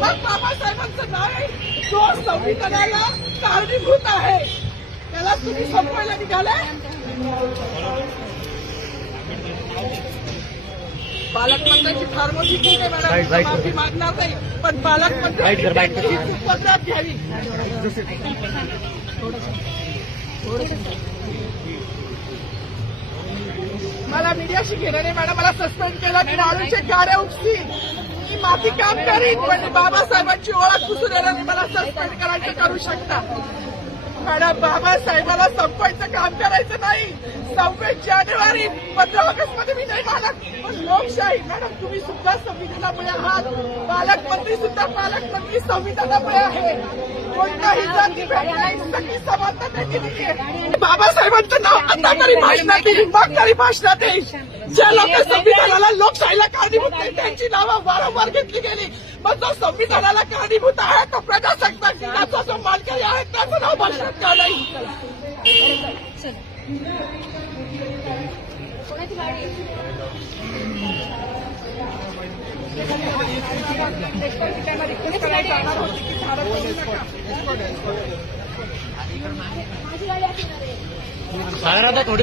मग बाबासाहेबांचं नाव आहे जो संविधानाला कारणीभूत आहे त्याला तुम्ही संपवायला निघाले. पालकमंत्र्यांची फार मोठी चूक आहे मॅडम, माफी मागणार नाही, पण पालकमंत्र्यांची पत्रात घ्यावी. मला मीडियाशी घेणं नाही मॅडम, मला सस्पेंड केलं की नारूचे गाड्या उपसतील, मी माफी काम करीन, पण बाबासाहेबांची ओळख पुसून येणार मला सस्पेंड करायचं करू शकता. मॅडम बाबासाहेबाला संपवायचं काम करायचं नाही. 26 जानेवारी 15 ऑगस्ट मध्ये मी नाही मानत, पण लोकशाही मॅडम तुम्ही सुद्धा संविधानामुळे आहात, पालकमंत्री सुद्धा पालकमंत्री संविधानामुळे आहे. कोणताही जातीभेद नाही, सगळी समानता दिलेली आहे. बाबासाहेबांचं नाव आता तरी भाषणात येईल, मग तरी भाषणात येईल. ज्या लोक संविधानाला लोकशाहीला कारणीभूत नाही त्यांची नावं वारंवार घेतली गेली, मग जो संविधानाला कारणीभूत आहे तो प्रजासत्ताक दिनाचा जो मानकरी आहे त्याचं नाव भाषणात का नाही. साधारणतः